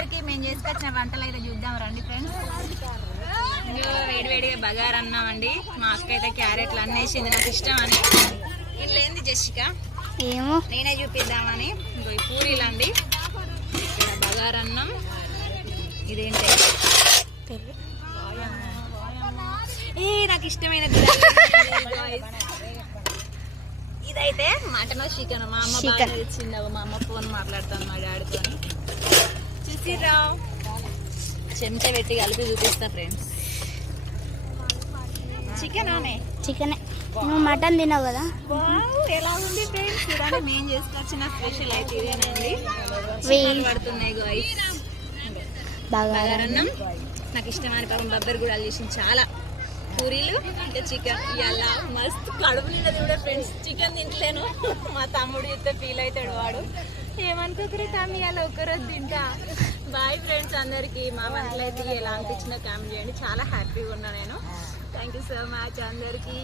అందరికి మేము చేసుకొచ్చిన వంటలు అయితే చూద్దాం రండి ఫ్రెండ్స్. వేడివేడిగా బగారు అన్నామండి. మా అక్క అయితే క్యారెట్లు అన్నేసింది నాకు ఇష్టం అని. ఇంట్లో ఏంది జెసిక ఏమో నేనే చూపిద్దామని. ఇంకో ఈ పూరీలు అండి, ఇక్కడ బగారు అన్నం, ఇదేంటి నాకు ఇష్టమైన ఇదైతే మటన్ చికెన్. మా అమ్మ బాగా ఇచ్చింది. మా అమ్మ ఫోన్ మాట్లాడుతాను మా డాడీతో. చూసిరా చెంచా పెట్టి కలిపి చూపిస్తా ఫ్రెండ్స్. చికెన్ నువ్వు మటన్ తిన్నావు కదా. ఎలా ఉంది ఫ్రెండ్స్? చూడండి మేము చేసుకొచ్చిన స్పెషల్ అయితే ఇదేనండి. చికెన్ పడుతున్నాయి గైస్. బగారన్నం నాకు ఇష్టమైన పాపం బబ్బర్ కూడా చేసింది. చాలా పూరీలు ఇంకా చికెన్. ఇలా మస్తు కడుపు నిండా కూడా ఫ్రెండ్స్. చికెన్ తింటలేను, మా తమ్ముడు అయితే ఫీల్ అవుతాడు. వాడు ఏమనుకోకరే తమ్మి అలా ఒక్కరోజు తింటా. బాయ్ ఫ్రెండ్స్ అందరికి. మా వంటలు అయితే ఎలా అనిపించినా కామెంట్ చేయండి. చాలా హ్యాపీగా ఉన్నా నేను. థ్యాంక్ యూ సో మచ్ అందరికి.